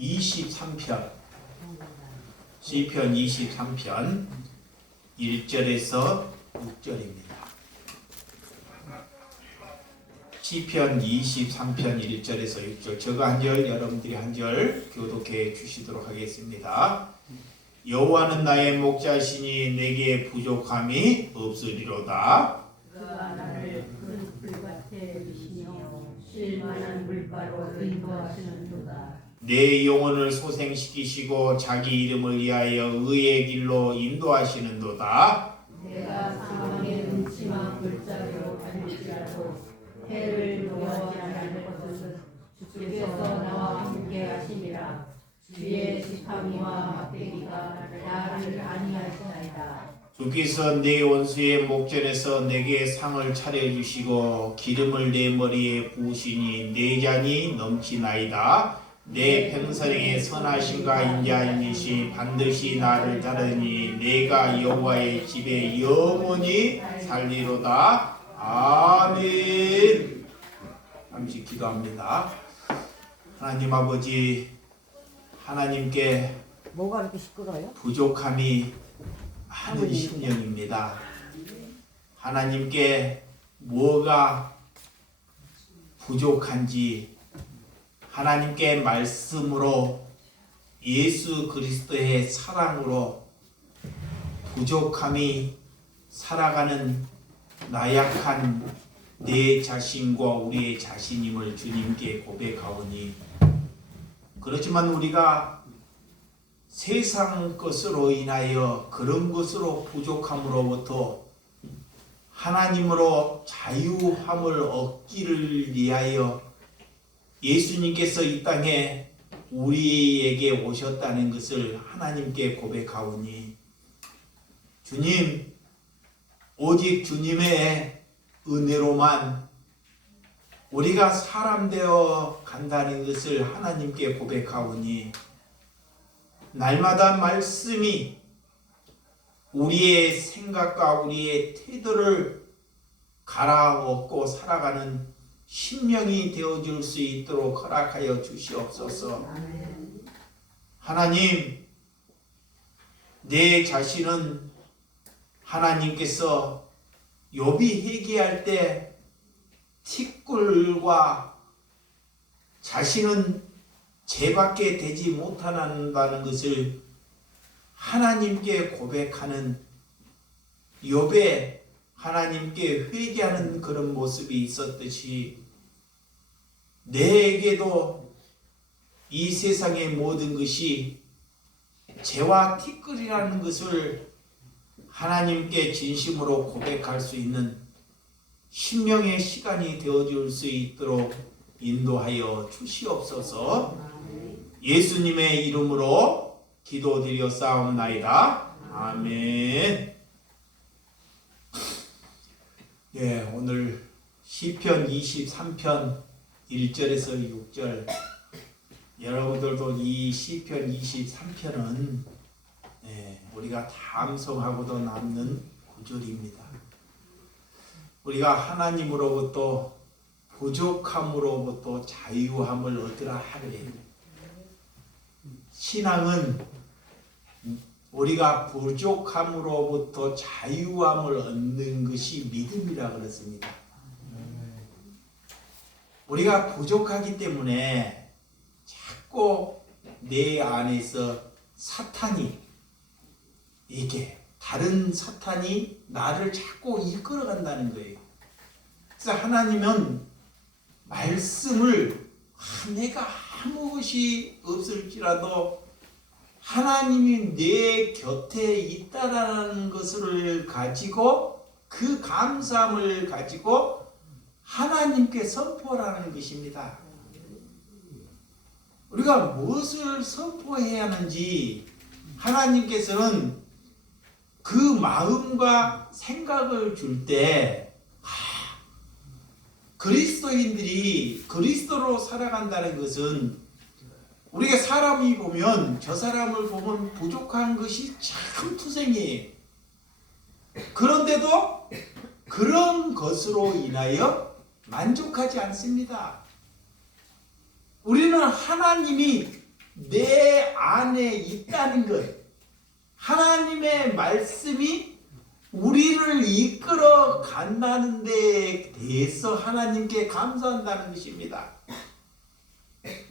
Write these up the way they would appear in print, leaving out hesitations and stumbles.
23편 시편 23편 1절에서 6절입니다. 시편 23편 1절에서 6절 저거 한 절 여러분들이 한 절 교독해 주시도록 하겠습니다. 여호와는 나의 목자시니 내게 부족함이 없으리로다. 그가 나를 큰 불밭에 미시며 쉴만한 물가로 인도하시는도다. 내 영혼을 소생시키시고 자기 이름을 위하여 의의 길로 인도하시는도다. 내가 사망의 음침한 물자리로 다닐지라도 해를 두려워하지 않을 것은 주께서 나와 함께 하심이라. 주의 지팡이와 막대기가 나를 안위하시나이다. 주께서 내 원수의 목전에서 내게 상을 차려주시고 기름을 내 머리에 부으시니 내 잔이 넘치나이다. 내 평생의 선하심과 인자이니시 반드시 나를 따르니 내가 여호와의 집에 영원히 살리로다. 아멘. 잠시 기도합니다. 하나님 아버지, 하나님께 뭐가 이렇게 시끄러워요? 부족함이 많은 심령입니다. 하나님께 뭐가 부족한지 하나님께 말씀으로 예수 그리스도의 사랑으로 부족함이 살아가는 나약한 내 자신과 우리의 자신임을 주님께 고백하오니, 그렇지만 우리가 세상 것으로 인하여 그런 것으로 부족함으로부터 하나님으로 자유함을 얻기를 위하여 예수님께서 이 땅에 우리에게 오셨다는 것을 하나님께 고백하오니, 주님, 오직 주님의 은혜로만 우리가 사람 되어 간다는 것을 하나님께 고백하오니, 날마다 말씀이 우리의 생각과 우리의 태도를 갈아엎고 살아가는 심령이 되어줄 수 있도록 허락하여 주시옵소서. 하나님, 내 자신은 하나님께서 욥이 회개할 때 티끌과 자신은 죄밖에 되지 못한다는 것을 하나님께 고백하는 욥의 하나님께 회개하는 그런 모습이 있었듯이 내게도 이 세상의 모든 것이 죄와 티끌이라는 것을 하나님께 진심으로 고백할 수 있는 신명의 시간이 되어줄 수 있도록 인도하여 주시옵소서. 예수님의 이름으로 기도드렸사옵나이다. 아멘. 네, 오늘 시편 23편 1절에서 6절, 여러분들도 이 시편 23편은 우리가 담성하고도 남는 구절입니다. 우리가 하나님으로부터 부족함으로부터 자유함을 얻으라 하래. 신앙은 우리가 부족함으로부터 자유함을 얻는 것이 믿음이라 그랬습니다. 우리가 부족하기 때문에 자꾸 내 안에서 사탄이, 이게 다른 사탄이 나를 자꾸 이끌어간다는 거예요. 그래서 하나님은 말씀을 내가 아무 것이 없을지라도 하나님이 내 곁에 있다라는 것을 가지고, 그 감사함을 가지고 하나님께 선포하는 것입니다. 우리가 무엇을 선포해야 하는지 하나님께서는 그 마음과 생각을 줄 때, 그리스도인들이 그리스도로 살아간다는 것은, 우리가 사람이 보면 저 사람을 보면 부족한 것이 참 투성이에요. 그런데도 그런 것으로 인하여 만족하지 않습니다. 우리는 하나님이 내 안에 있다는 것, 하나님의 말씀이 우리를 이끌어 간다는 데 대해서 하나님께 감사한다는 것입니다.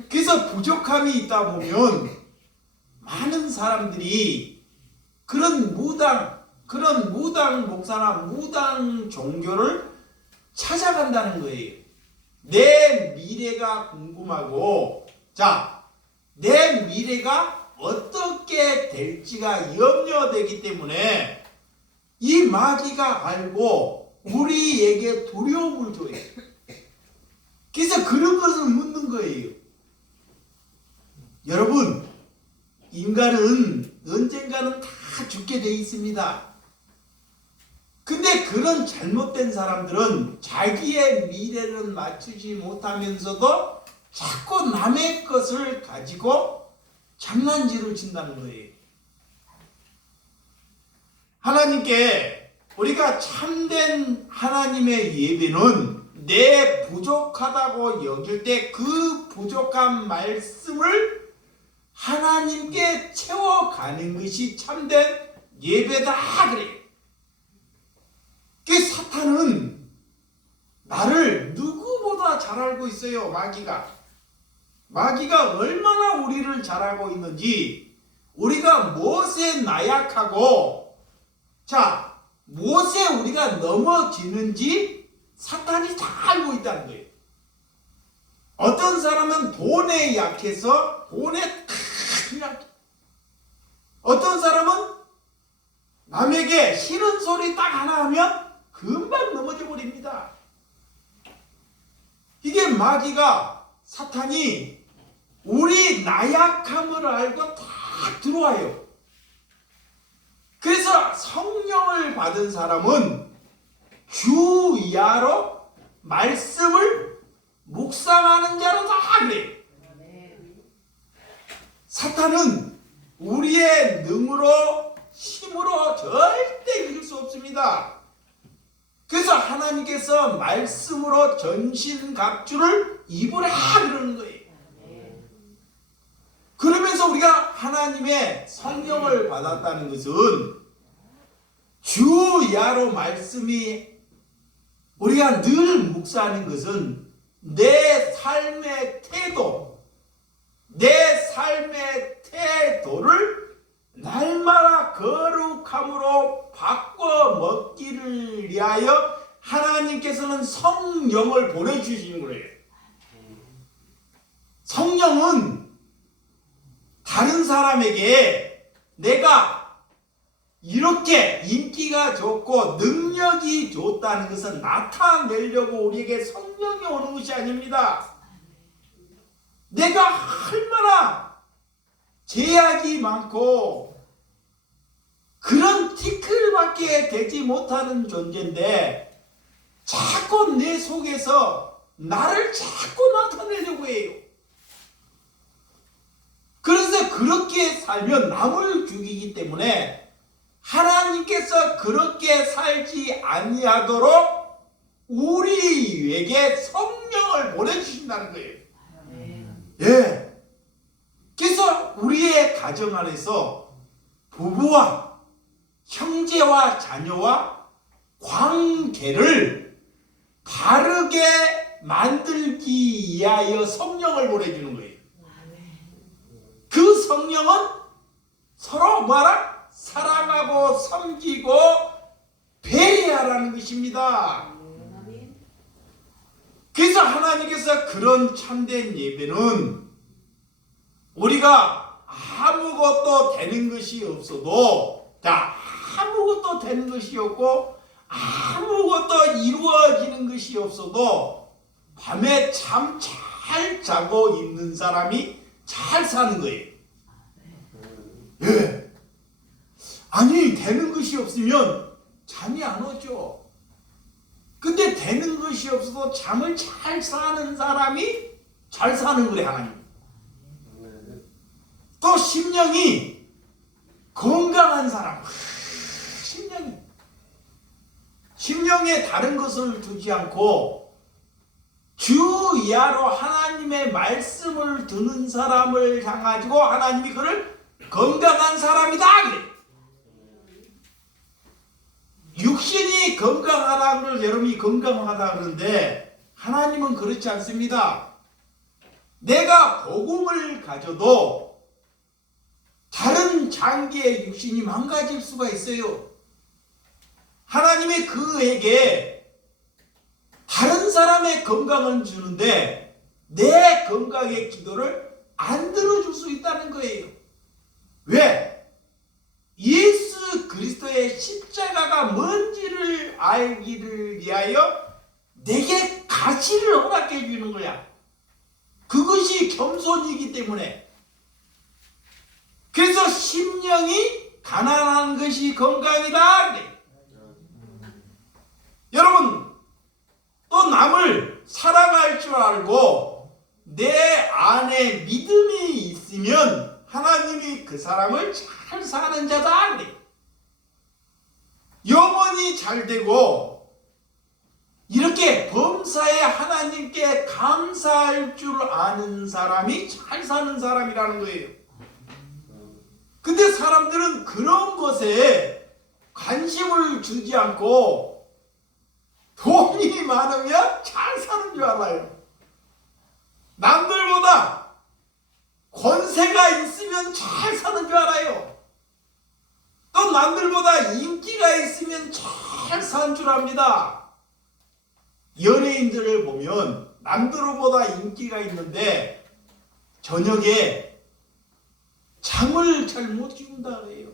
그래서 부족함이 있다 보면 많은 사람들이 그런 무당 목사나 무당 종교를 찾아간다는 거예요. 내 미래가 궁금하고, 자, 내 미래가 어떻게 될지가 염려되기 때문에 이 마귀가 알고 우리에게 두려움을 줘요. 그래서 그런 것을 묻는 거예요. 여러분, 인간은 언젠가는 다 죽게 돼 있습니다. 근데 그런 잘못된 사람들은 자기의 미래를 맞추지 못하면서도 자꾸 남의 것을 가지고 장난질을 친다는 거예요. 하나님께 우리가 참된 하나님의 예배는 내 부족하다고 여길 때 그 부족한 말씀을 하나님께 채워가는 것이 참된 예배다 그래요. 그 사탄은 나를 누구보다 잘 알고 있어요. 마귀가 얼마나 우리를 잘 알고 있는지, 우리가 무엇에 나약하고, 자, 무엇에 우리가 넘어지는지 사탄이 다 알고 있다는 거예요. 어떤 사람은 돈에 약해서 돈에 그냥, 어떤 사람은 남에게 싫은 소리 딱 하나 하면 금방 넘어져 버립니다. 이게 마귀가, 사탄이 우리 나약함을 알고 다 들어와요. 그래서 성령을 받은 사람은 주야로 말씀을 묵상하는 자로 다 그래요. 사탄은 우리의 능으로, 힘으로 절대 이길 수 없습니다. 그래서 하나님께서 말씀으로 전신갑주를 입으라 그러는 거예요. 그러면서 우리가 하나님의 성령을 받았다는 것은, 주야로 말씀이 우리가 늘 묵상하는 것은 내 삶의 태도를 날마다 거룩함으로 바꿔 먹기를 위하여 하나님께서는 성령을 보내주시는 거예요. 성령은 다른 사람에게 내가 이렇게 인기가 좋고 능력이 좋다는 것은 나타내려고 우리에게 성령이 오는 것이 아닙니다. 내가 얼마나 제약이 많고 그런 티끌밖에 되지 못하는 존재인데 자꾸 내 속에서 나를 자꾸 나타내려고 해요. 그래서 그렇게 살면 남을 죽이기 때문에 하나님께서 그렇게 살지 아니하도록 우리에게 성령을 보내주신다는 거예요. 예. 그래서 우리의 가정 안에서 부부와 형제와 자녀와 관계를 바르게 만들기 위하여 성령을 보내주는 거예요. 그 성령은 서로 뭐라? 사랑하고 섬기고 배려하라는 것입니다. 그래서 하나님께서 그런 참된 예배는 우리가 아무것도 되는 것이 없어도, 자, 아무것도 되는 것이 없고 아무것도 이루어지는 것이 없어도 밤에 잠 잘 자고 있는 사람이 잘 사는 거예요. 예. 아니, 되는 것이 없으면 잠이 안 오죠. 근데 되는 것이 없어도 잠을 잘 사는 사람이 잘 사는 거래, 하나님. 또 심령이 건강한 사람, 심령에 다른 것을 두지 않고 주 이하로 하나님의 말씀을 듣는 사람을 향하시고 하나님이 그를 건강한 사람이다 그래. 육신이 건강하다 그러면 여러분이 건강하다 그러는데 하나님은 그렇지 않습니다. 내가 복음을 가져도 다른 장기의 육신이 망가질 수가 있어요. 하나님이 그에게 다른 사람의 건강을 주는데 내 건강의 기도를 안 들어줄 수 있다는 거예요. 왜? 예수 그리스도의 십자가가 뭔지를 알기를 위하여 내게 가시를 허락해 주는 거야. 그것이 겸손이기 때문에. 그래서 심령이 가난한 것이 건강이다. 여러분, 또 남을 사랑할 줄 알고 내 안에 믿음이 있으면 하나님이 그 사람을 잘 사는 자다 그래. 영혼이 잘 되고 이렇게 범사에 하나님께 감사할 줄 아는 사람이 잘 사는 사람이라는 거예요. 근데 사람들은 그런 것에 관심을 주지 않고 돈이 많으면 잘 사는 줄 알아요. 남들보다 권세가 있으면 잘 사는 줄 알아요. 또 남들보다 인기가 있으면 잘 사는 줄 압니다. 연예인들을 보면 남들보다 인기가 있는데 저녁에 잠을 잘 못 준다 그래요.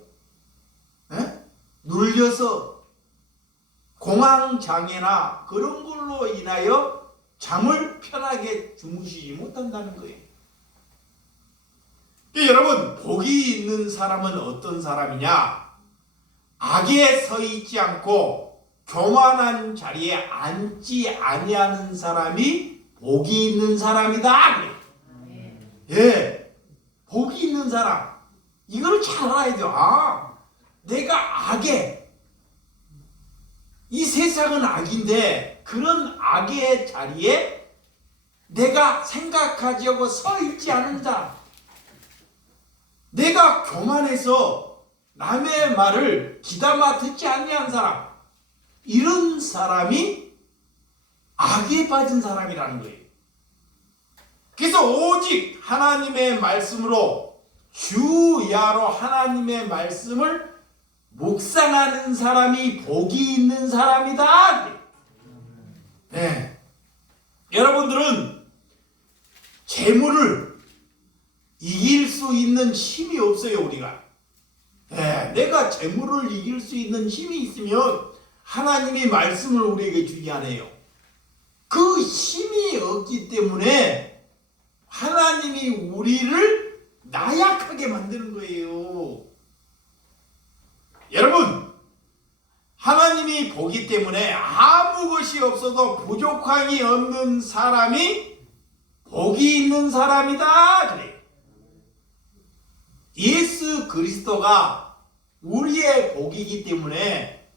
눌려서 공황장애나 그런 걸로 인하여 잠을 편하게 주무시지 못한다는 거예요. 여러분, 복이 있는 사람은 어떤 사람이냐? 악에 서 있지 않고 교만한 자리에 앉지 아니하는 사람이 복이 있는 사람이다. 예, 복이 있는 사람. 이걸 잘 알아야 돼요. 아, 내가 악에, 이 세상은 악인데 그런 악의 자리에 내가 생각하지 않고 서 있지 않은 자. 내가 교만해서 남의 말을 귀담아 듣지 아니한 사람, 이런 사람이 악에 빠진 사람이라는 거예요. 그래서 오직 하나님의 말씀으로 주야로 하나님의 말씀을 묵상하는 사람이 복이 있는 사람이다. 네. 여러분들은 재물을 이길 수 있는 힘이 없어요, 우리가. 네, 내가 재물을 이길 수 있는 힘이 있으면 하나님이 말씀을 우리에게 주지 않아요. 그 힘이 없기 때문에 하나님이 우리를 나약하게 만드는 거예요. 여러분, 하나님이 보기 때문에 아무 것이 없어도 부족함이 없는 사람이 복이 있는 사람이다 그래요. 예수 그리스도가 우리의 복이기 때문에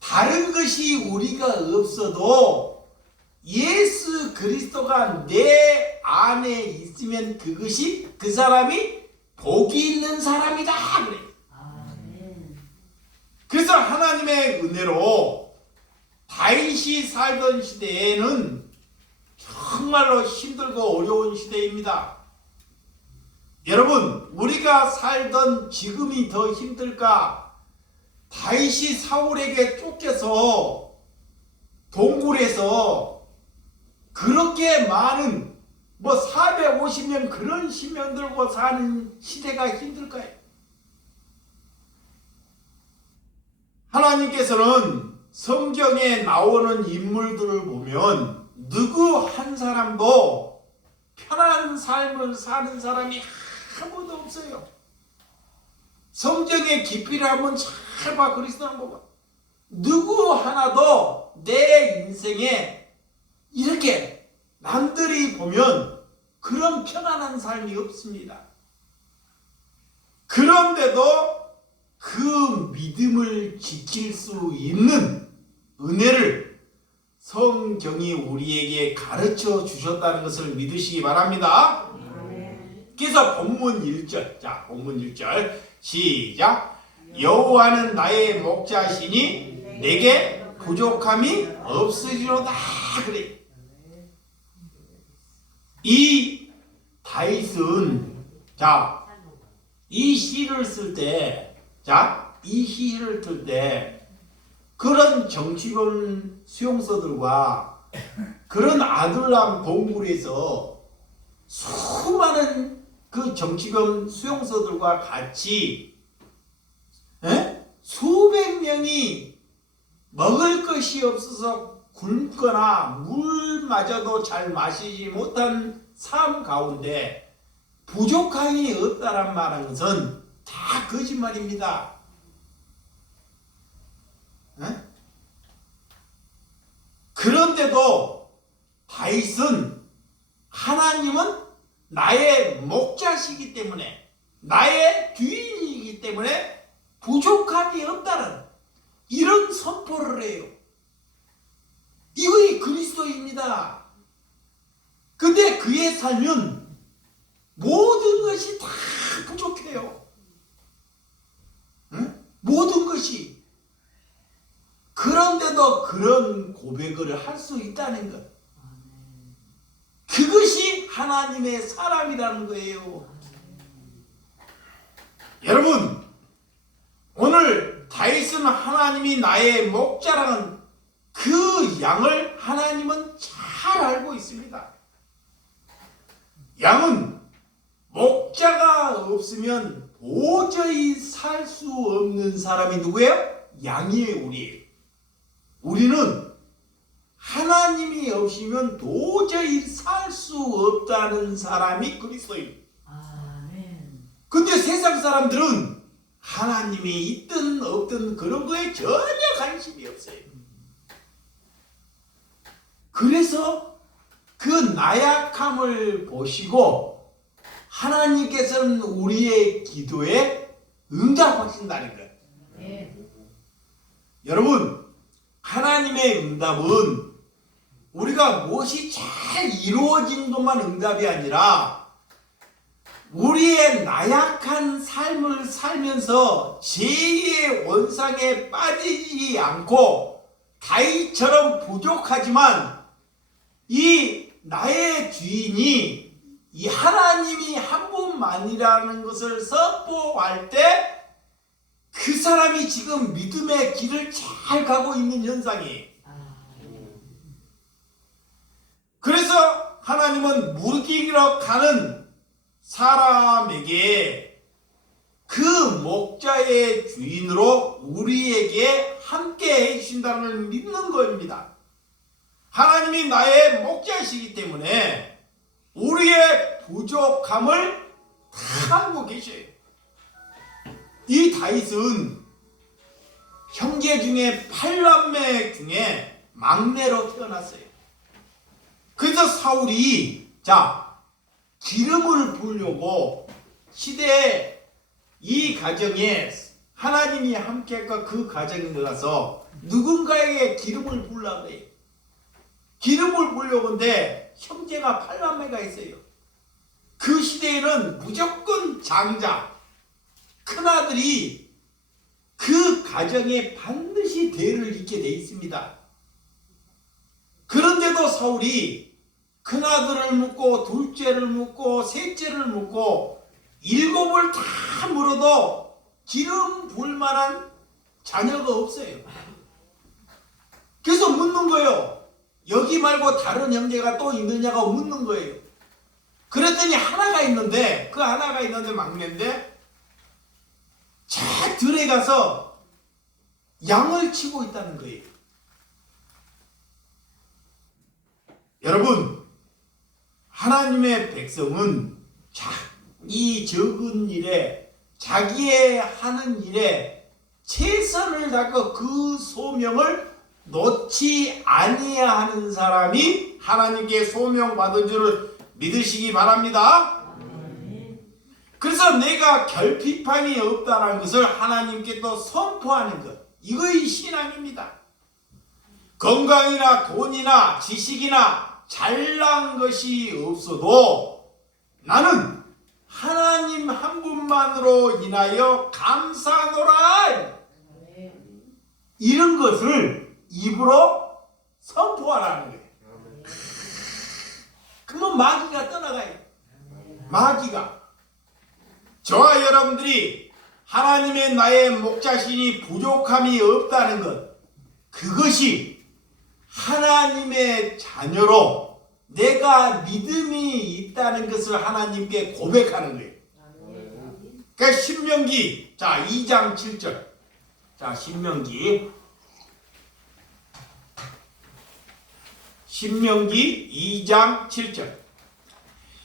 다른 것이 우리가 없어도 예수 그리스도가 내 안에 있으면 그것이 그 사람이 복이 있는 사람이다 그래요. 그래서 하나님의 은혜로 다윗이 살던 시대에는 정말로 힘들고 어려운 시대입니다. 여러분, 우리가 살던 지금이 더 힘들까? 다윗이 사울에게 쫓겨서 동굴에서 그렇게 많은 450명 그런 신명 들고 사는 시대가 힘들까요? 하나님께서는 성경에 나오는 인물들을 보면 누구 한 사람도 편한 삶을 사는 사람이 아무도 없어요. 성경의 깊이를 한번 잘 봐. 그리스도 한번 봐. 누구 하나도 내 인생에 이렇게 남들이 보면 그런 편안한 삶이 없습니다. 그런데도 그 믿음을 지킬 수 있는 은혜를 성경이 우리에게 가르쳐 주셨다는 것을 믿으시기 바랍니다. 그래서 본문 1절, 자 본문 1절 시작. 여호와는 나의 목자시니 내게 부족함이 없으리로다. 그래. 이 다윗은 이 시를 쓸 때, 이 시를 쓸 때 그런 정치권 수용소들과 그런 아둘람 동굴에서 수많은 그 정치권 수용소들과 같이 수백 명이 먹을 것이 없어서 굶거나 물마저도 잘 마시지 못한 삶 가운데 부족함이 없다란 말은 것은 다 거짓말입니다. 그런데도 다윗은 하나님은 나의 목자시기 때문에, 나의 주인이기 때문에 부족함이 없다는 이런 선포를 해요. 이것이 그리스도입니다. 근데 그의 삶은 모든 것이 다 부족해요. 모든 것이. 그런데도 그런 고백을 할 수 있다는 것. 그것이 하나님의 사람이라는 거예요. 여러분, 오늘 다윗은 하나님이 나의 목자라는 그 양을 하나님은 잘 알고 있습니다. 양은 목자가 없으면 도저히 살 수 없는 사람이 누구예요? 양이에요, 우리는 하나님이 없으면 도저히 살 수 없다는 사람이 그리스도예요. 근데 세상 사람들은 하나님이 있든 없든 그런 거에 전혀 관심이 없어요. 그래서 그 나약함을 보시고 하나님께서는 우리의 기도에 응답하신다는 것. 여러분, 하나님의 응답은 우리가 무엇이 잘 이루어진 것만 응답이 아니라 우리의 나약한 삶을 살면서 죄의 원상에 빠지지 않고 다윗처럼 부족하지만 이 나의 주인이 이 하나님이 한 분만이라는 것을 선포할 때 그 사람이 지금 믿음의 길을 잘 가고 있는 현상이에요. 그래서 하나님은 무르익으러 가는 사람에게 그 목자의 주인으로 우리에게 함께 해주신다는 걸 믿는 겁니다. 하나님이 나의 목자이시기 때문에 우리의 부족함을 다 알고 계셔요. 이 다윗은 형제 중에 8남매 중에 막내로 태어났어요. 그래서 사울이 기름을 부으려고 시대에 이 가정에 하나님이 함께할까 그 가정에 들어가서 누군가에게 기름을 부으려고 해요. 기름을 부으려고 하는데 형제가 8남매가 있어요. 그 시대에는 무조건 장자, 큰아들이 그 가정에 반드시 대를 잇게 돼 있습니다. 그런데도 사울이 큰아들을 묻고 둘째를 묻고 셋째를 묻고 7을 다 물어도 기름 부을 만한 자녀가 없어요. 그래서 묻는 거예요. 여기 말고 다른 형제가 또 있느냐고 묻는 거예요. 그랬더니 하나가 있는데 막내인데 저 들에 가서 양을 치고 있다는 거예요. 여러분, 하나님의 백성은 이 적은 일에 자기의 하는 일에 최선을 다하고 그 소명을 놓지 아니하는 사람이 하나님께 소명받은 줄을 믿으시기 바랍니다. 그래서 내가 결핍함이 없다는 것을 하나님께 또 선포하는 것, 이것이 신앙입니다. 건강이나 돈이나 지식이나 잘난 것이 없어도 나는 하나님 한 분만으로 인하여 감사하노라. 이런 것을 입으로 선포하라는 거예요. 그러면 마귀가 떠나가요. 마귀가. 저와 여러분들이 하나님의 나의 목자신이 부족함이 없다는 것, 그것이 하나님의 자녀로 내가 믿음이 있다는 것을 하나님께 고백하는 거예요. 그러니까 신명기 2장 7절. 신명기 2장 7절.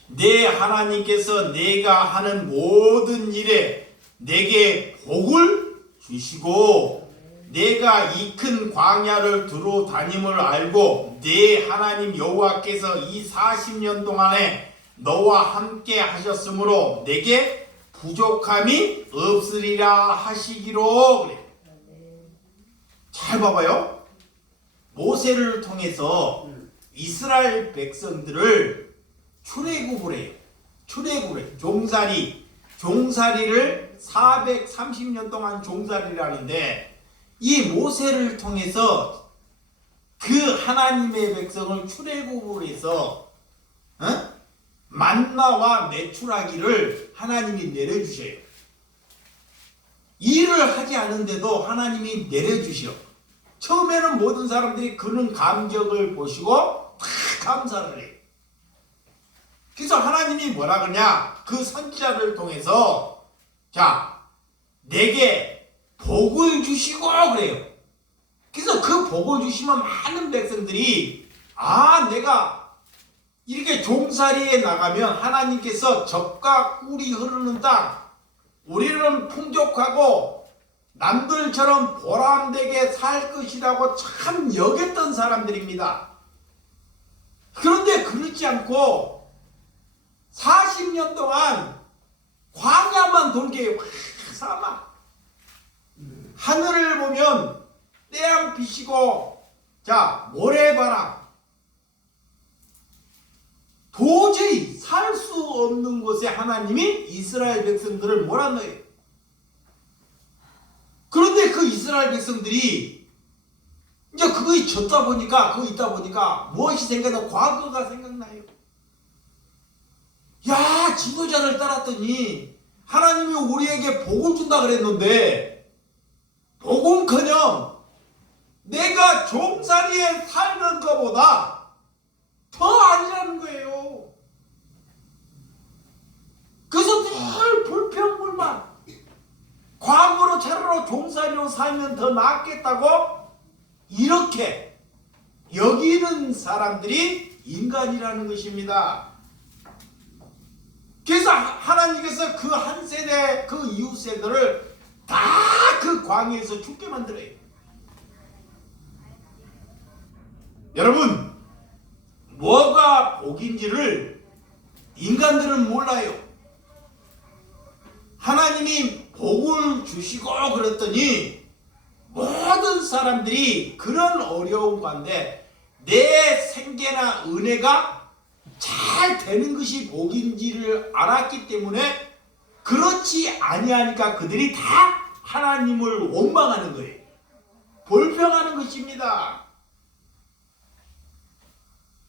내 하나님께서 내가 하는 모든 일에 내게 복을 주시고 내가 이 큰 광야를 두루 다님을 알고 내 하나님 여호와께서 이 40년 동안에 너와 함께 하셨으므로 내게 부족함이 없으리라 하시기로. 그래. 잘 봐봐요. 모세를 통해서 이스라엘 백성들을 출애굽을 해요. 종살이를 430년 동안 종살이를 하는데 이 모세를 통해서 그 하나님의 백성을 출애굽을 해서 만나와 메추라기를 하나님이 내려주셔요. 일을 하지 않은데도 하나님이 내려주셔. 처음에는 모든 사람들이 그런 감격을 보시고 다 감사를 해요. 그래서 하나님이 뭐라 그러냐? 그 선지자를 통해서 내게 복을 주시고 그래요. 그래서 그 복을 주시면 많은 백성들이 내가 이렇게 종살이에 나가면 하나님께서 젖과 꿀이 흐르는 땅, 우리는 풍족하고 남들처럼 보람되게 살 것이라고 참 여겼던 사람들입니다. 그런데 그렇지 않고 40년 동안 광야만 돌게 사막, 하늘을 보면 태양 비치고 모래바람, 도저히 살 수 없는 곳에 하나님이 이스라엘 백성들을 몰아넣어요. 그런데 그 이스라엘 백성들이 이제 그거 있다 보니까 무엇이 생각나? 과거가 생각나요. 지도자를 따랐더니 하나님이 우리에게 복을 준다 그랬는데 복음커녕 내가 종살이에 살는 것보다 더 아니라는 거예요. 그래서 늘 불평불만, 과거로 차라리 종살이로 살면 더 낫겠다고 이렇게 여기는 사람들이 인간이라는 것입니다. 그래서 하나님께서 그 한 세대, 그 이웃 세대를 다 그 광야에서 죽게 만들어요. 여러분, 뭐가 복인지를 인간들은 몰라요. 하나님이 복을 주시고 그랬더니 모든 사람들이 그런 어려운 가운데 내 생계나 은혜가 잘 되는 것이 복인지를 알았기 때문에 그렇지 아니하니까 그들이 다 하나님을 원망하는 거예요. 불평하는 것입니다.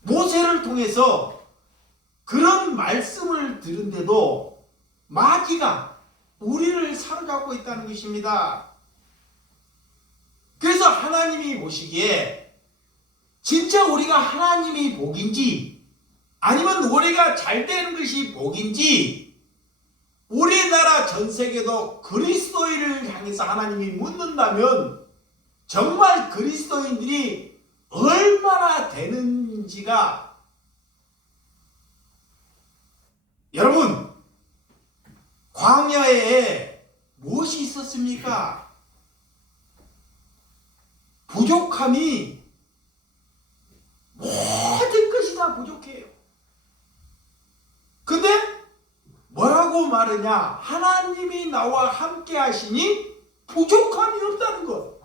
모세를 통해서 그런 말씀을 들은데도 마귀가 우리를 사로잡고 있다는 것입니다. 그래서 하나님이 보시기에 진짜 우리가 하나님이 복인지 아니면 우리가 잘 되는 것이 복인지 우리나라 전 세계도 그리스도인을 향해서 하나님이 묻는다면 정말 그리스도인들이 얼마나 되는지가 여러분 광야에 무엇이 있었습니까? 부족함이 모든 것이 다 부족해요. 근데 뭐라고 말하냐? 하나님이 나와 함께 하시니 부족함이 없다는 것.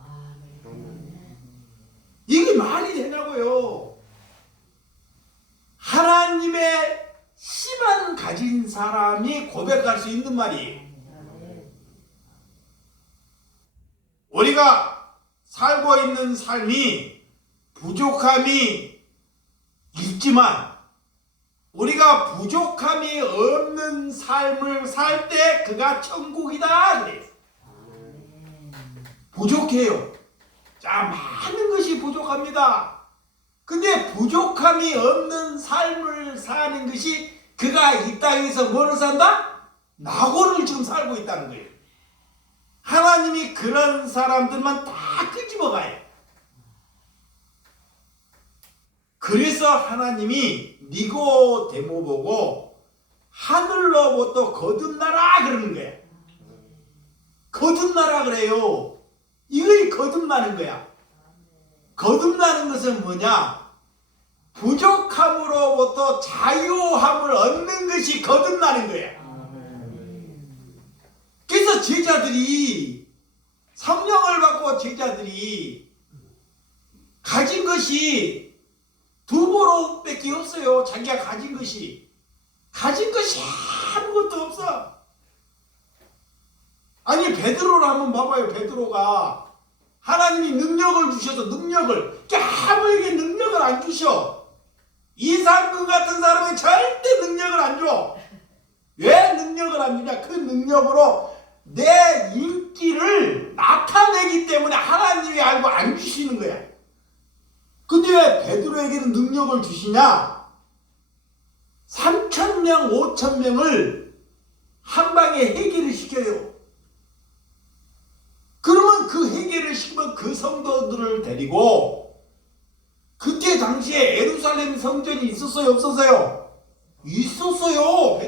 이게 말이 되냐고요. 하나님의 힘만 가진 사람이 고백할 수 있는 말이에요. 우리가 살고 있는 삶이 부족함이 있지만 우리가 부족함이 없는 삶을 살 때 그가 천국이다 그래요. 부족해요. 자, 많은 것이 부족합니다. 근데 부족함이 없는 삶을 사는 것이 그가 이 땅에서 뭐를 산다? 낙원을 지금 살고 있다는 거예요. 하나님이 그런 사람들만 다 끄집어가요. 그래서 하나님이 니고데모 보고 하늘로부터 거듭나라 그러는 거야. 거듭나라 그래요. 이거 거듭나는 거야. 거듭나는 것은 뭐냐? 부족함으로부터 자유함을 얻는 것이 거듭나는 거야. 그래서 제자들이 성령을 받고 제자들이 가진 것이 두 보로밖에 없어요. 자기가 가진 것이 아무것도 없어. 아니 베드로를 한번 봐봐요. 베드로가 하나님이 능력을 주셔서 능력을 아무에게 능력을 안 주셔. 이상근 같은 사람은 절대 능력을 안 줘. 왜 능력을 안 주냐? 그 능력으로 내 인기를 나타내기 때문에 하나님이 알고 안 주시는 거야. 근데 왜 베드로에게는 능력을 주시냐? 3,000명, 5,000명을 한 방에 해결을 시켜요. 그러면 그 해결을 시키면 그 성도들을 데리고 그때 당시에 예루살렘 성전이 있었어요? 없었어요? 있었어요.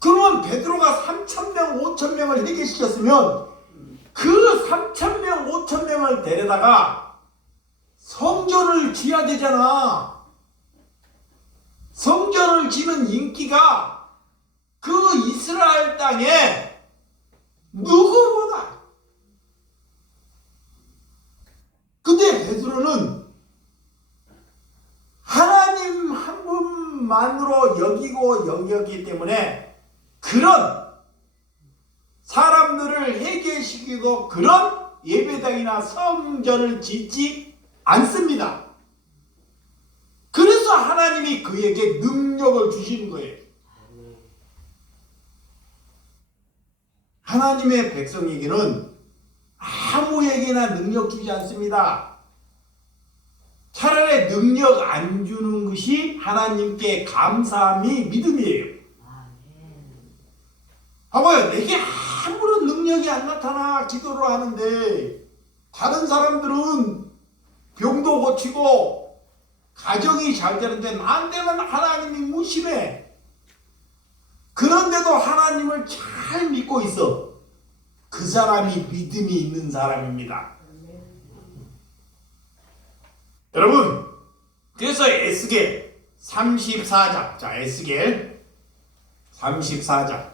그러면 베드로가 3,000명, 5,000명을 해결시켰으면 그 3,000명, 5,000명을 데려다가 성전을 지어야 되잖아. 성전을 지는 인기가 그 이스라엘 땅에 누구보다. 근데 베드로는 하나님 한 분만으로 여기고 여기기 때문에 그런 사람들을 해결시키고 그런 예배당이나 성전을 짓지 않습니다. 그래서 하나님이 그에게 능력을 주시는 거예요. 하나님의 백성에게는 아무에게나 능력 주지 않습니다. 차라리 능력 안 주는 것이 하나님께 감사함이 믿음이에요. 봐봐요. 내게 아무런 능력이 안 나타나 기도를 하는데 다른 사람들은 병도 고치고 가정이 잘 되는데 나한테는 하나님이 무심해. 그런데도 하나님을 잘 믿고 있어. 그 사람이 믿음이 있는 사람입니다. 여러분, 그래서 에스겔 34장, 자 에스겔 34장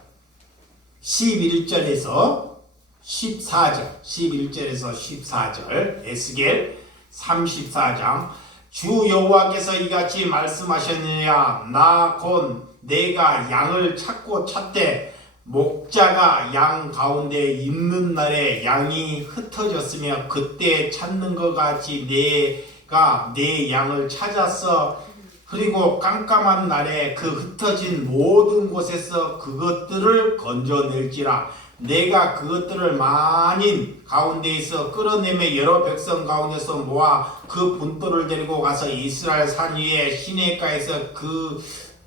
11절에서 14절, 11절에서 14절, 에스겔 34장. 주 여호와께서 이같이 말씀하셨느냐? 나 곧 내가 양을 찾고 찾되 목자가 양 가운데 있는 날에 양이 흩어졌으며 그때 찾는 것 같이 내가 내 양을 찾았어. 그리고 깜깜한 날에 그 흩어진 모든 곳에서 그것들을 건져낼지라. 내가 그것들을 만인 가운데에서 끌어내며 여러 백성 가운데서 모아 그 분토를 데리고 가서 이스라엘 산 위에 시내가에서 그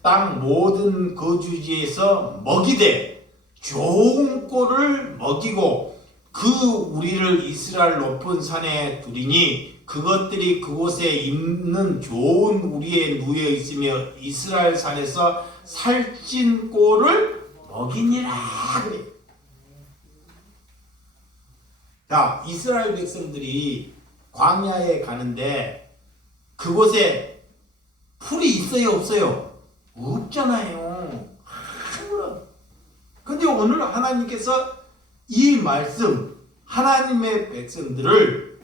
땅 모든 거주지에서 먹이되 좋은 꼴을 먹이고 그 우리를 이스라엘 높은 산에 두리니 그것들이 그곳에 있는 좋은 우리에 누워 있으며 이스라엘 산에서 살찐 꼴을 먹이니라 그래. 자, 이스라엘 백성들이 광야에 가는데 그곳에 풀이 있어요, 없어요? 없잖아요. 아무런. 근데 오늘 하나님께서 이 말씀, 하나님의 백성들을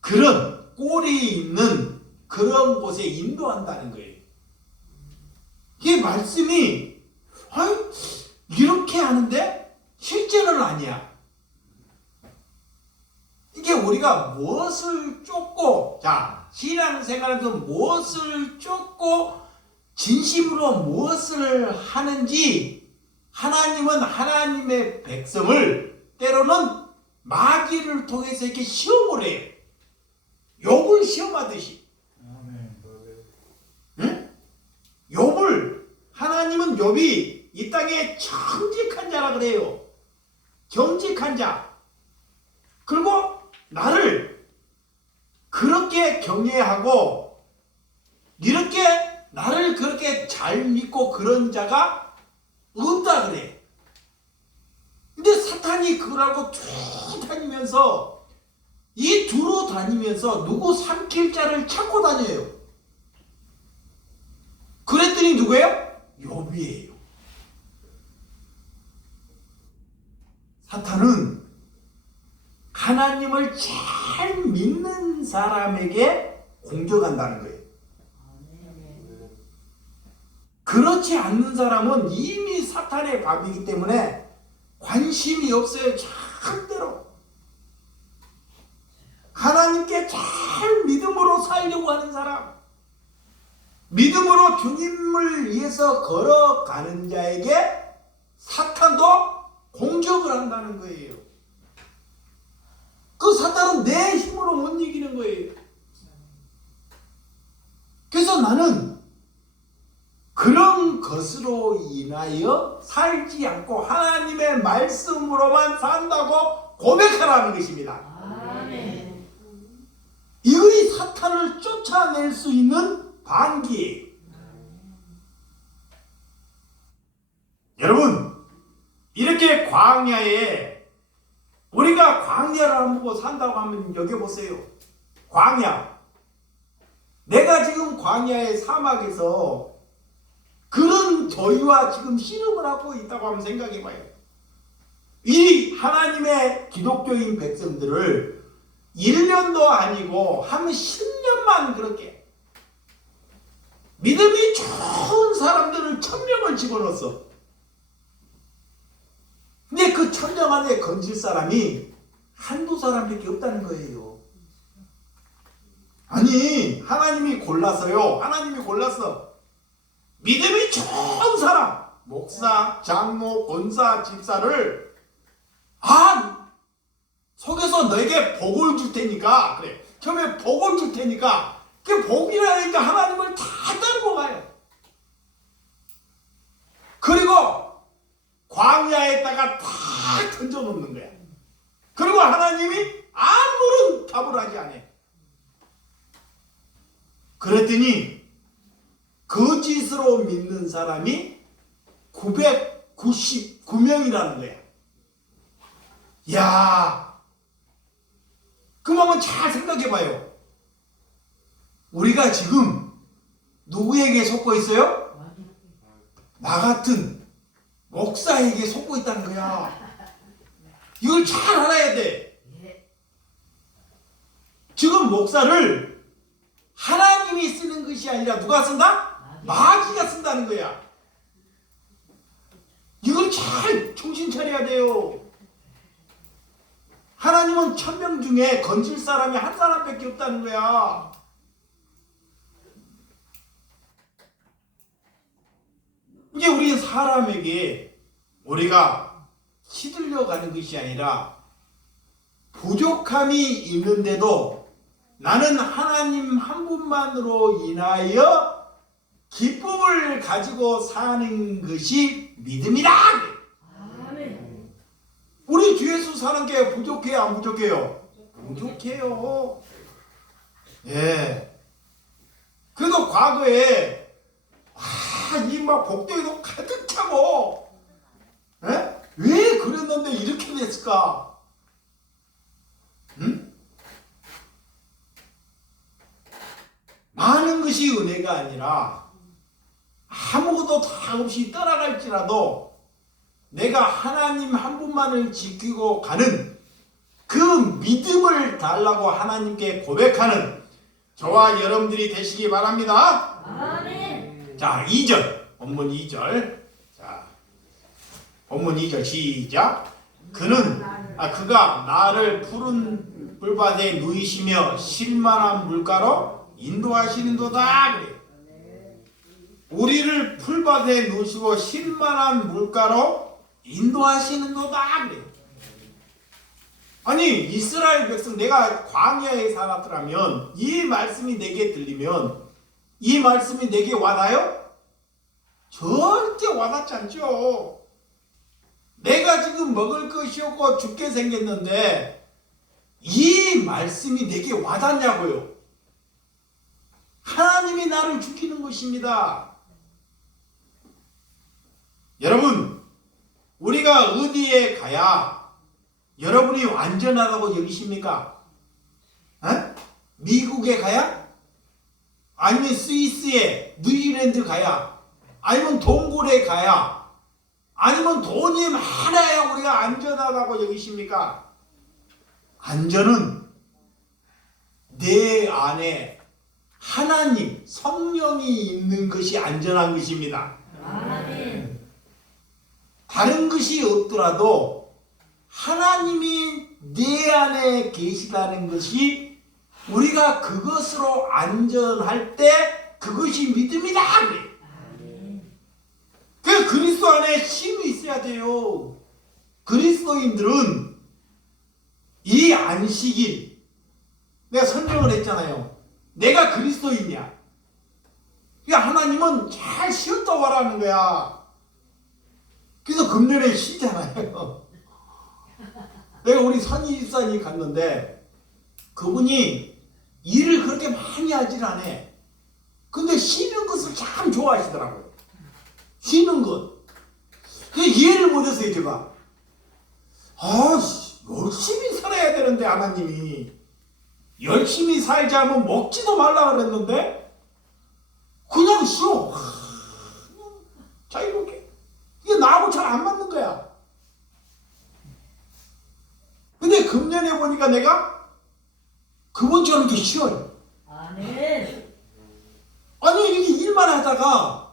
그런 꼴이 있는 그런 곳에 인도한다는 거예요. 이 말씀이 이렇게 하는데 실제는 아니야. 이게 우리가 무엇을 쫓고, 자, 신앙생활에서 무엇을 쫓고 진심으로 무엇을 하는지 하나님은 하나님의 백성을 때로는 마귀를 통해서 이렇게 시험을 해요. 욥을 시험하듯이. 응? 욥을 하나님은 욥이 이 땅에 정직한 자라 그래요. 정직한 자. 그리고 나를 그렇게 경외하고 이렇게 나를 그렇게 잘 믿고 그런 자가 없다 그래. 근데 사탄이 그거라고 쭉 다니면서 이 두루 다니면서 누구 삼킬 자를 찾고 다녀요. 그랬더니 누구예요? 욥이에요. 사탄은 하나님을 잘 믿는 사람에게 공격한다는 거예요. 그렇지 않는 사람은 이미 사탄의 밥이기 때문에 관심이 없어요. 절대로. 하나님께 잘 믿음으로 살려고 하는 사람, 믿음으로 주님을 위해서 걸어가는 자에게 사탄도 공격을 한다는 거예요. 그 사탄은 내 힘으로 못 이기는 거예요. 그래서 나는 그런 것으로 인하여 살지 않고 하나님의 말씀으로만 산다고 고백하라는 것입니다. 아멘. 이것이 사탄을 쫓아낼 수 있는 반기예요. 여러분, 이렇게 광야에 우리가 광야를 한번 보고 산다고 하면 여기 보세요. 광야. 내가 지금 광야의 사막에서 그런 저희와 지금 씨름을 하고 있다고 한번 생각해 봐요. 이 하나님의 기독교인 백성들을 1년도 아니고 한 10년만 그렇게 믿음이 좋은 사람들을 1000명을 집어넣었어. 근데 그 1000명 안에 건질 사람이 한두 사람밖에 없다는 거예요. 아니, 하나님이 골랐어요. 하나님이 골랐어. 믿음이 좋은 사람, 목사, 장로, 권사, 집사를 속에서 너에게 복을 줄 테니까, 그래, 처음에 복을 줄 테니까 그 복이라니까 하나님을 다 따르고 가요. 그리고 광야에다가 다 던져놓는 거야. 그리고 하나님이 아무런 답을 하지 않아. 그랬더니 거짓으로 믿는 사람이 999명이라는 거야. 야, 그럼 한번 잘 생각해 봐요. 우리가 지금 누구에게 속고 있어요? 나 같은 목사에게 속고 있다는 거야. 이걸 잘 알아야 돼. 지금 목사를 하나님이 쓰는 것이 아니라 누가 쓴다? 마귀가 쓴다는 거야. 이걸 잘 정신 차려야 돼요. 하나님은 1000명 중에 건질 사람이 한 사람밖에 없다는 거야. 이제 우리 사람에게 우리가 시들려 가는 것이 아니라 부족함이 있는데도 나는 하나님 한 분만으로 인하여 기쁨을 가지고 사는 것이 믿음이다. 아멘. 우리 주 예수 사는 게 부족해요, 안 부족해요? 부족해요. 예. 그래도 과거에 이 막 복도에도 가득 차고, 예? 왜 그랬는데 이렇게 됐을까? 응? 많은 것이 은혜가 아니라 아무것도 다 없이 떠나갈지라도 내가 하나님 한 분만을 지키고 가는 그 믿음을 달라고 하나님께 고백하는 저와 여러분들이 되시기 바랍니다. 아멘. 자, 2절. 본문 2절. 자, 본문 2절 시작. 그가 나를 푸른 불밭에 누이시며 실만한 물가로 인도하시는도다. 그래. 우리를 풀밭에 누시고 실만한 물가로 인도하시는도다. 그래. 아니, 이스라엘 백성, 내가 광야에 살았더라면 이 말씀이 내게 들리면 이 말씀이 내게 와닿아요? 절대 와닿지 않죠. 내가 지금 먹을 것이 없고 죽게 생겼는데 이 말씀이 내게 와닿냐고요. 하나님이 나를 죽이는 것입니다. 여러분, 우리가 어디에 가야 여러분이 안전하다고 여기십니까? 미국에 가야? 아니면 스위스에, 뉴질랜드 가야? 아니면 동굴에 가야? 아니면 돈이 많아야 우리가 안전하다고 여기십니까? 안전은 내 안에 하나님, 성령이 있는 것이 안전한 것입니다. 아멘. 다른 것이 없더라도 하나님이 내 안에 계시다는 것이 우리가 그것으로 안전할 때 그것이 믿음이다. 그 그리스도 안에 힘이 있어야 돼요. 그리스도인들은 이 안식일, 내가 설명을 했잖아요. 내가 그리스도인이야. 그러니까 하나님은 잘 쉬었다 와라는 거야. 그래서 금년에 쉬잖아요. 내가 우리 선희 집사님 갔는데 그분이 일을 그렇게 많이 하질 않아. 근데 쉬는 것을 참 좋아하시더라고요. 쉬는 것. 그 이해를 못했어요, 제가. 열심히 살아야 되는데 하나님이 열심히 살자면 먹지도 말라 그랬는데 그냥 쉬어. 자유롭게. 이게 나하고 잘 안 맞는 거야. 근데 금년에 보니까 내가 그분처럼 이렇게 쉬어요. 아멘. 아니 이렇게 일만 하다가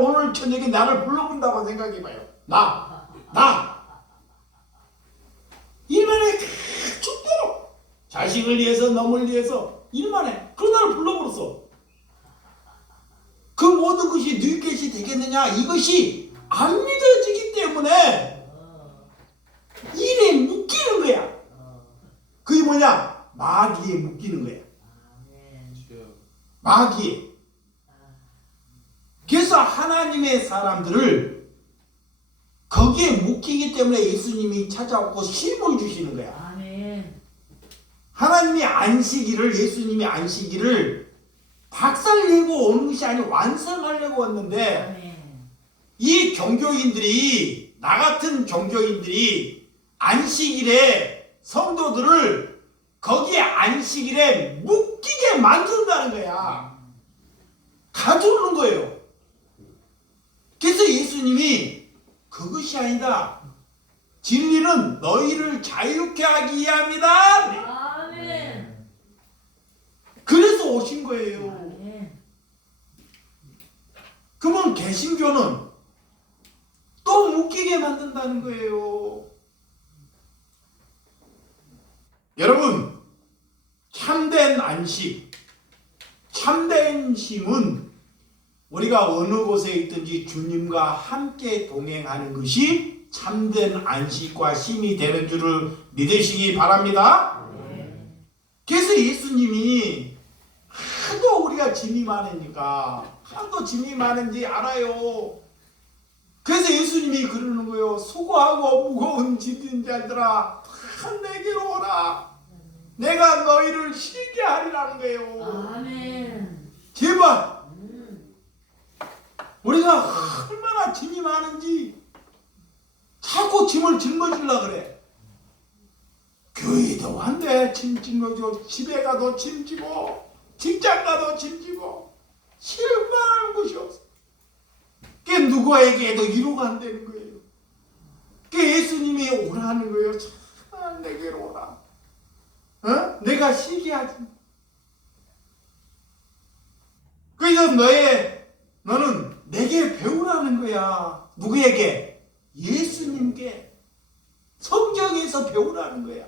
오늘 저녁에 나를 불러본다고 생각해봐요. 일만 해. 죽도록 자식을 위해서 남을 위해서 일만 해. 그 나를 불러버렸어. 그 모든 것이 네 것이 되겠느냐? 이것이 안 믿어지기 때문에 일에 묶이는 거야. 그게 뭐냐? 마귀에 묶이는 거야. 마귀에. 그래서 하나님의 사람들을 거기에 묶이기 때문에 예수님이 찾아오고 쉼을 주시는 거야. 아멘. 하나님이 안식일을, 예수님이 안식일을 박살내고 오는 것이 아니고 완성하려고 왔는데 아멘. 이 종교인들이, 나 같은 종교인들이 안식일에 성도들을 거기에 안식일에 묶이게 만든다는 거야. 가두는 거예요. 그래서 예수님이 그것이 아니다. 진리는 너희를 자유케 하기 위함이다. 아멘. 그래서 오신 거예요. 아멘. 그러면 개신교는 또 묶이게 만든다는 거예요. 여러분, 참된 안식, 참된 쉼은 우리가 어느 곳에 있든지 주님과 함께 동행하는 것이 참된 안식과 쉼이 되는 줄을 믿으시기 바랍니다. 그래서 예수님이 하도 우리가 짐이 많으니까 하도 짐이 많은지 알아요. 그래서 예수님이 그러는 거예요. 수고하고 무거운 짐진 자들아 다 내게로 오라. 내가 너희를 쉬게 하리라는 거예요. 아멘. 제발 우리가 얼마나 짐이 많은지 자꾸 짐을 짊어지려고 그래. 교회도 한데 짐 짊어지고, 집에 가도 짐지고, 직장 가도 짐지고, 실망하는 곳이 없어. 그게 누구에게도 위로가 안 되는 거예요. 그게 예수님이 오라는 거예요. 참 내게로 오라. 내가 쉬게 하지. 그래서 너는 내게 배우라는 거야. 누구에게? 예수님께. 성경에서 배우라는 거야.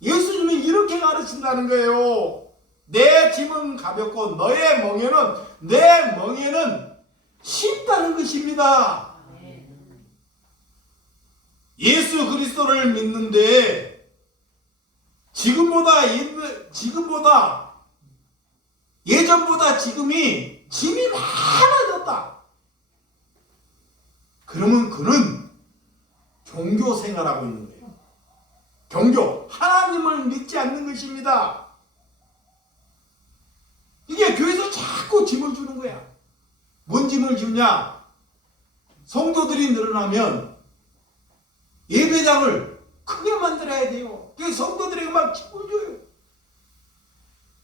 예수님이 이렇게 가르친다는 거예요. 내 짐은 가볍고 내 멍에는 쉽다는 것입니다. 예수 그리스도를 믿는데 예전보다 지금이 짐이 많아졌다. 그러면 그는 종교 생활하고 있는 거예요. 종교, 하나님을 믿지 않는 것입니다. 이게 교회에서 자꾸 짐을 주는 거야. 뭔 짐을 주냐? 성도들이 늘어나면 예배당을 크게 만들어야 돼요. 그래서 성도들에게 막 짐을 줘요.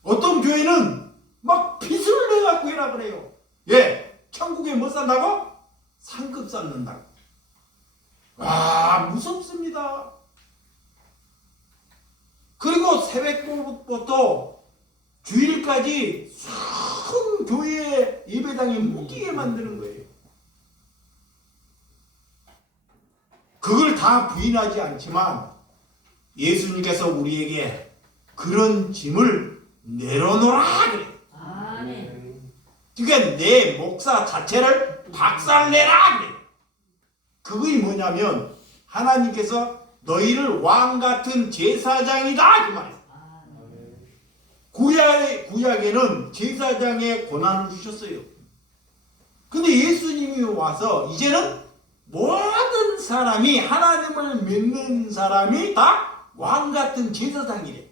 어떤 교회는 막 빚을 내갖고 해라 그래요. 예, 천국에 뭐 산다고? 상급 쌓는다고. 와, 무섭습니다. 그리고 새벽부터 주일까지 큰 교회 예배당에 묶이게 만드는 거예요. 그걸 다 부인하지 않지만 예수님께서 우리에게 그런 짐을 내려놓으라 그래요. 그러니까 내 목사 자체를 박살내라 그래요. 그게 뭐냐면 하나님께서 너희를 왕같은 제사장이다 그 말이에요. 구약에는 제사장의 권한을 주셨어요. 근데 예수님이 와서 이제는 모든 사람이, 하나님을 믿는 사람이 다 왕같은 제사장이래.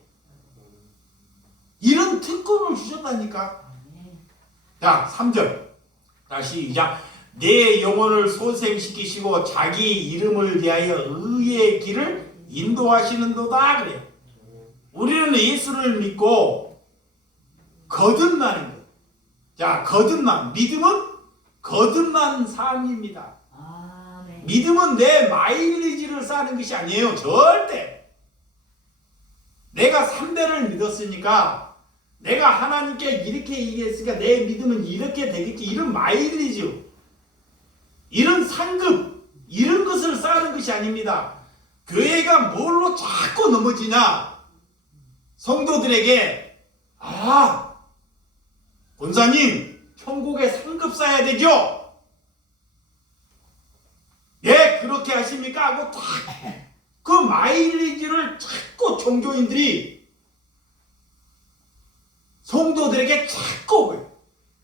이런 특권을 주셨다니까. 자, 3절 다시 시작. 내 영혼을 소생시키시고 자기 이름을 위하여 의의 길을 인도하시는도다 그래요. 우리는 예수를 믿고 거듭나는 것. 자, 거듭남. 믿음은 거듭난 삶입니다. 믿음은 내 마일리지를 쌓는 것이 아니에요. 절대. 내가 3대를 믿었으니까, 내가 하나님께 이렇게 얘기했으니까 내 믿음은 이렇게 되겠지. 이런 마일리지, 이런 상급, 이런 것을 쌓는 것이 아닙니다. 교회가 뭘로 자꾸 넘어지냐? 성도들에게 권사님 천국에 상급 쌓아야 되죠? 예, 그렇게 하십니까? 하고 그 마일리지를 자꾸 종교인들이 성도들에게 자꾸,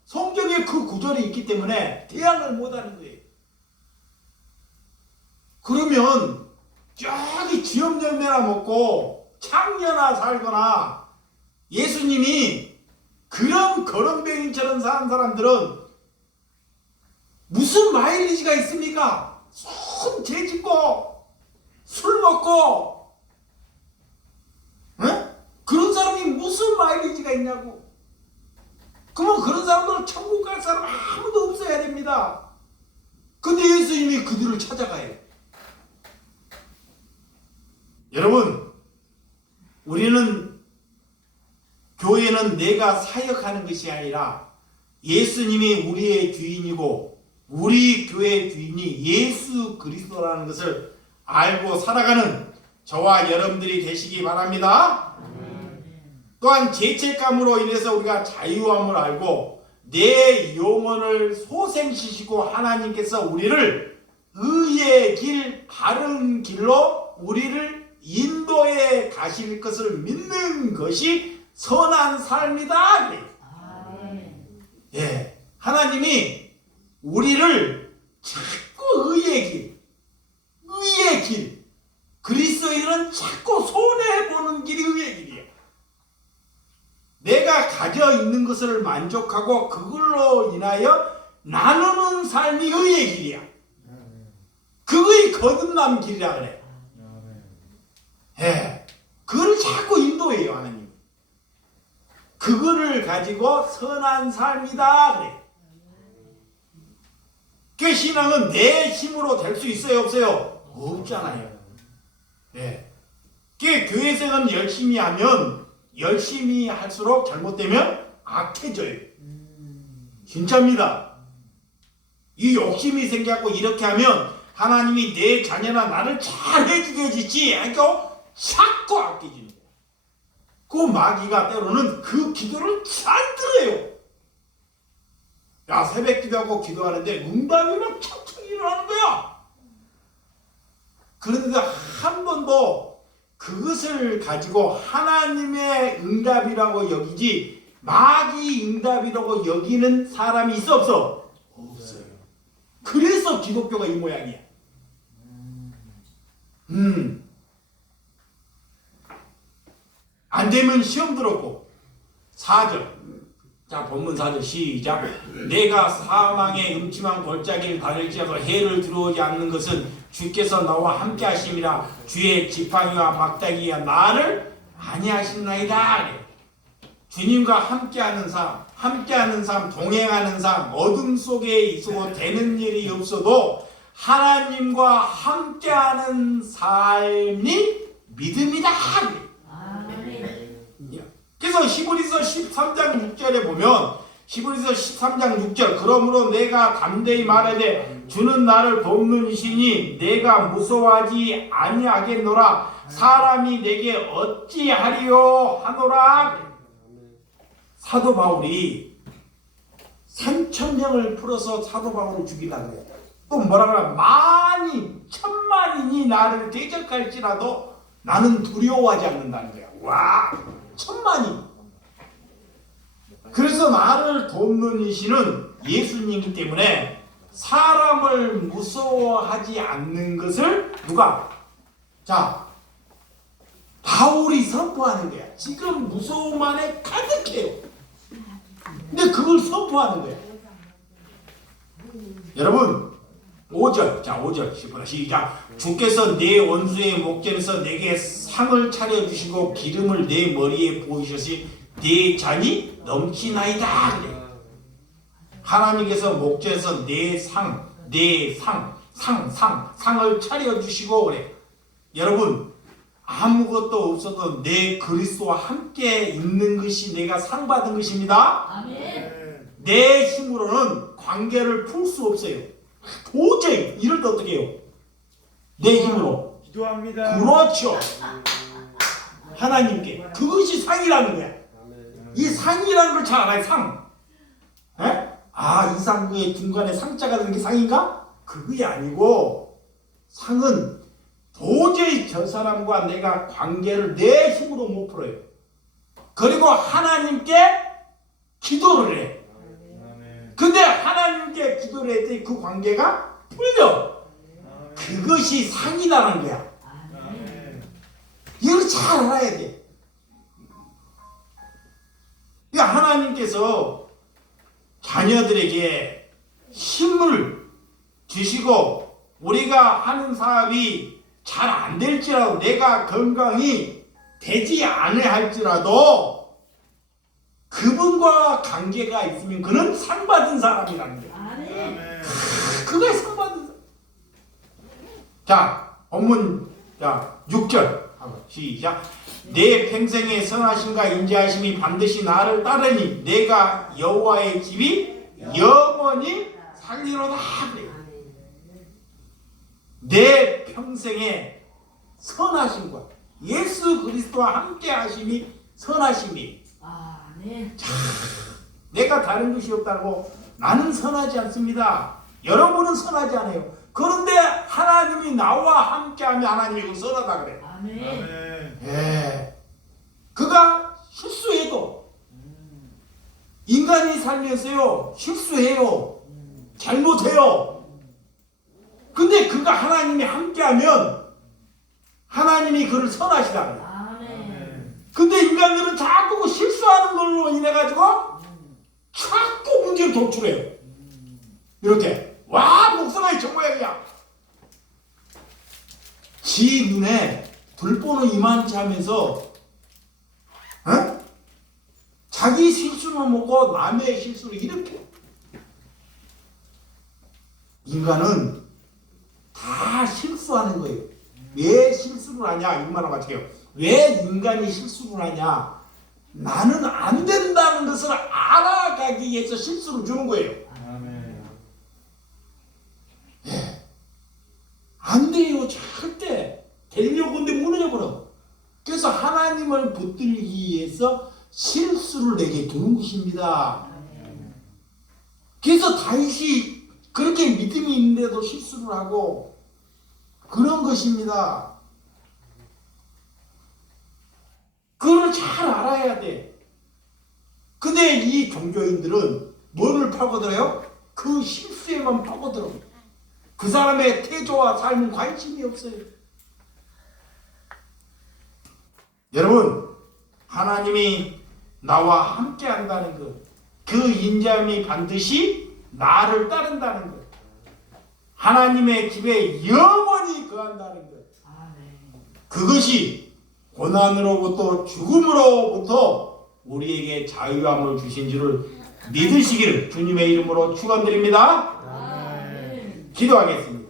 성경에 그 구절이 있기 때문에 대항을 못하는 거예요. 그러면 저기 쥐염열매나 먹고 창녀나 살거나, 예수님이 그런 거렁뱅이처럼 사는 사람들은 무슨 마일리지가 있습니까? 손 죄짓고 술 먹고, 그런 사람이 무슨 마일리지가 있냐고. 그러면 그런 사람들은 천국 갈 사람 아무도 없어야 됩니다. 근데 예수님이 그들을 찾아가요. 여러분, 교회는 내가 사역하는 것이 아니라 예수님이 우리의 주인이고 우리 교회의 주인이 예수 그리스도라는 것을 알고 살아가는 저와 여러분들이 되시기 바랍니다. 또한 죄책감으로 인해서 우리가 자유함을 알고 내 영혼을 소생시키시고 하나님께서 우리를 의의 길, 바른 길로 우리를 인도해 가실 것을 믿는 것이 선한 삶이다. 예, 하나님이 우리를 자꾸 의의 길, 그리스도인은 자꾸 손해보는 길이 의의 길이에요. 내가 가져 있는 것을 만족하고 그걸로 인하여 나누는 삶이 의의 길이야. 그거의 거듭남 길이라 그래. 예, 그걸 자꾸 인도해요, 하나님. 그거를 가지고 선한 삶이다 그래. 그 신앙은 내 힘으로 될 수 있어요, 없어요? 없잖아요. 예. 그 교회생활 열심히 하면 열심히 할수록 잘못되면 악해져요. 진짜입니다. 이 욕심이 생겨갖고 이렇게 하면 하나님이 내 자녀나 나를 잘 해주겠지 하니까 자꾸 아껴지는 거야. 그 마귀가 때로는 그 기도를 잘 들어요. 야, 새벽 기도하고 기도하는데 응답이 막 척척 일어나는 거야. 그런데 한 번도 그것을 가지고 하나님의 응답이라고 여기지 마귀 응답이라고 여기는 사람이 있어 없어? 없어요. 그래서 기독교가 이 모양이야. 안 되면 시험 들었고 4절. 자, 본문 4절 시작. 내가 사망의 음침한 골짜기를 다닐지라도 해를 들어오지 않는 것은 주께서 나와 함께 하심이라. 주의 지팡이와 막대기가 나를 안위하시나이다. 주님과 함께하는 삶, 동행하는 삶, 어둠 속에 있어도 되는 일이 없어도 하나님과 함께하는 삶이 믿음이다. 그래서 히브리서 13장 6절에 보면 히브리서 13장 6절 그러므로 내가 담대히 말하되 주는 나를 돕는 이시니 내가 무서워하지 아니하겠노라. 사람이 내게 어찌하리요 하노라. 사도 바울이 3,000명을 풀어서 사도 바울을 죽이려고 그래요. 또 뭐라 그래? 만이 천만인이 나를 대적할지라도 나는 두려워하지 않는다는 거야. 와, 천만이. 그래서 나를 돕는 이시는 예수님이기 때문에 사람을 무서워하지 않는 것을 누가? 자, 바울이 선포하는 거야. 지금 무서움 안에 가득해요. 근데 그걸 선포하는 거야. 여러분 5절, 자 5절 시작. 주께서 내 원수의 목전에서 내게 상을 차려주시고 기름을 내 머리에 부으셨으니 내 잔이 넘치나이다. 그래. 하나님께서 목전에서 상을 차려주시고 그래. 여러분 아무것도 없어도 내 그리스도와 함께 있는 것이 내가 상 받은 것입니다. 아멘. 내 힘으로는 관계를 풀 수 없어요. 도저히 이럴 때 어떻게 해요? 내 힘으로 기도합니다. 그렇죠. 하나님께 그것이 상이라는 거야. 이 상이라는 걸 잘 알아요. 상. 에? 아, 이상구의 중간에 상자가 되는 게 상인가? 그게 아니고 상은 도저히 저 사람과 내가 관계를 내 힘으로 못 풀어요. 그리고 하나님께 기도를 해. 근데 하나님께 기도를 했더니 그 관계가 풀려. 그것이 상이라는 거야. 이걸 잘 알아야 돼. 그러니까 하나님께서 자녀들에게 힘을 주시고 우리가 하는 사업이 잘 안 될지라도 내가 건강이 되지 않을 할지라도 그분과 관계가 있으면 그는 상 받은 사람이라는 거예요. 아멘. 그거에 상 받은 사람. 자, 본문 자 6절 시작. 내 평생의 선하심과 인자하심이 반드시 나를 따르니 내가 여호와의 집이 영원히 살리로다. 내 평생의 선하심과 예수 그리스도와 함께 하심이 선하심이. 아멘. 내가 다른 것이 없다고 나는 선하지 않습니다. 여러분은 선하지 않아요. 그런데 하나님이 나와 함께하면 하나님이 그 선하다 그래. 아멘. 예. 그가 실수해도 인간이 살면서요 실수해요. 잘못해요. 근데 그가 하나님이 함께하면 하나님이 그를 선하시다 그래. 아멘. 근데 인간들은 자꾸 실수하는 걸로 인해 가지고 자꾸 문제를 도출해요. 이렇게 와 목사가 저 모양이야. 지 눈에 불보는 이만치 하면서 어? 자기 실수는 먹고 남의 실수를 이렇게. 인간은 다 실수하는 거예요. 왜 실수를 하냐? 이만한 같아요. 왜 인간이 실수를 하냐? 나는 안 된다는 것을 알아가기 위해서 실수를 주는 거예요. 아멘. 안 돼요. 절대. 되려고 근데 무너져버려. 그래서 하나님을 붙들기 위해서 실수를 내게 두는 것입니다. 그래서 다윗이 그렇게 믿음이 있는데도 실수를 하고 그런 것입니다. 그걸 잘 알아야 돼. 근데 이 종교인들은 뭐를 파고들어요? 그 실수에만 파고들어. 그 사람의 태도와 삶은 관심이 없어요. 여러분, 하나님이 나와 함께 한다는 것, 그 인자함이 반드시 나를 따른다는 것, 하나님의 집에 영원히 거한다는 것, 그것이 고난으로부터 죽음으로부터 우리에게 자유함을 주신 줄을 믿으시기를 주님의 이름으로 축원드립니다. 기도하겠습니다.